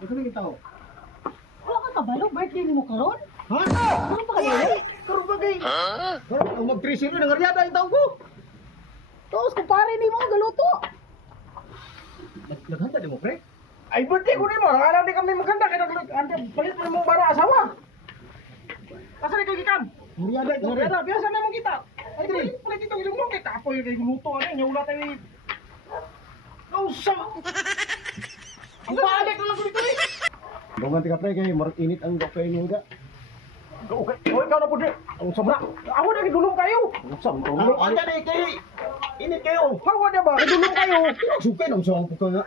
Ano yung tao? Wala ka kabalo, birthday mo karon? Ha? Ano pa kabalo? Karoon ba kay? Karoon ang mag-3-0 ng aryada yung taong ko. Tapos kumpare ni mo galuto. Naghanda din mo, pre? Ay, birthday ko rin mo. Alam di kami maganda. Kaya palit mo mong para asawa. Asa na kayo gikan? Aryada ito, pre. Ada, biasa na mong kita. Ay, palit ito. Ilong mo. Kita ako yung kayo luto. Ano, yung ulat ay... Nausa! Ang balik na lang ko dito eh. Bumanti ka, pre, kay marag init ang kape niyo ga. Okay, oh, ikaw na po din. Ang sobra. Ako na gidulong kayo. Usam to. Ano anda ni kay init kayo. Hawa na ba? Gidulong kayo. Sukay nang sa ko nga.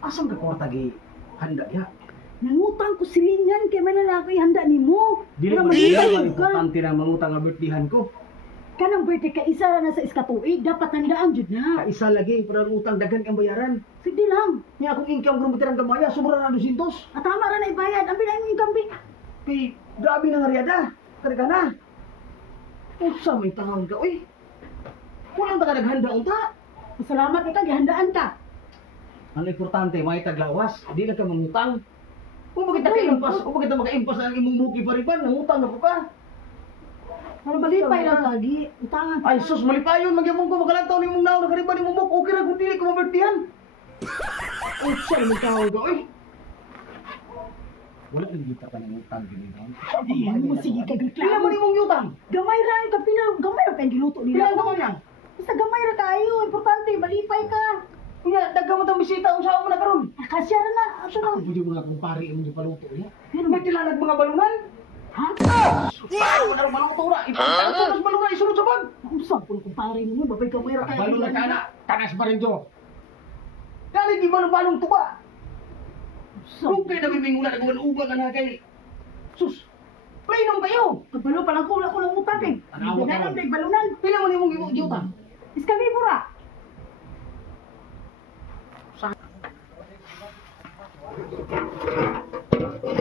Asam ka ko tagi handa ya. Nangutang ko silingan kay malalaki handa nimo. Dili Wala mo magiging siya ka. importante na mangutang ang birthdayhan ko. Kanang birthday ka isa ra na sa iskatuig, dapat handaan jud na. Isa lagi para ang utang daghan ang bayaran. Sige lang. Niya akong income kung bitirang gamaya, sobra na 200. At tama ra na ibayad. Ang bilay mo yung kambing. Kay grabe na nga riyada. Karga na. Usa may tangon ka, uy. Kulang ta ka naghanda unta. Salamat ka, gihandaan ka. Ang importante, may taglawas. Di na ka mangutang. Kung bakit na ka-impas, kung bakit na maka-impas na ang imong muki pa rin ba, nangutang na po ka. Ano malipay lang kagi. Utangan. Ay sus, malipayon, magyamong ko, magalantaw ni mong naon, nakariba ni mong muk, okay na kung dili ko mabertihan. Usa may tawag ka, uy. Wala nang kita pa ng utang gininon. Ayan mo, sige ka Pila reklamo. man imong yutang? Gamay ra ka pila, gamay ra kay giluto Pila nila. ang gamay yan? Basta gamay ra kayo, importante malipay ka. Kuya, dagga mo tang bisita, usawa mo na karon. Akasya ra na. Ato na. Ako pwede mo nga kung pari mo paluto niya. May tilalag mga balunan. Ha? Ay, wala rin baluto na. Ipagkaan sa mas balunan, isunod sa bag. Usap ko kumpare mo, babay gamay ra kayo. Balo na kana, tanas pa rin jo. Dali di balong-balong tuba. Usap. Kung kayo nabibingulan, nagbugan-ugan na nga kay... Sus, painom kayo. Kabalo pa lang ko, wala ko lang utang eh. Tanawa ka Binanan lang. kay balunan. Pila mo ni mong yutang? Iskalibo ra.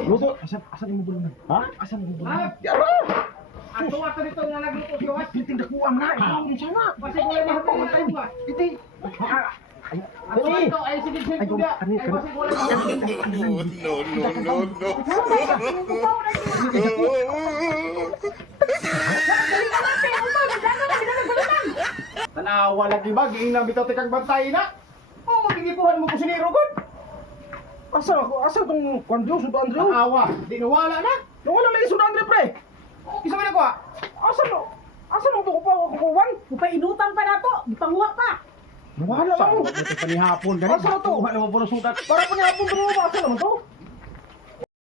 Luto, asan mo bulunan? Ha? Asan mo bulunan? Yaro! Ato dito nga nagluto si Was. Tindak ko ang na. Ikaw rin sana. Kasi ko lang mahapon ng tayo ba? Iti. Ato ito, ay sige sige kuya. Ay kasi ko lang Tanawa lagi ba? Giinang bitaw tikag bantay na. Oh, magigikuhan mo ko siniro gud. Asa tong Andrew, Sudo Andrew? Tanawa, di nawala na. Wala lagi Sudo Andrew pre. Isa man ako. Asa no to ko pa kukuwan? Upay inutang pa nato, gipanguha pa. Wala lang. Ito pa ni hapon. Asa na to? Kuha naman po ng sudat. Para pa ni hapon to mo asa naman to?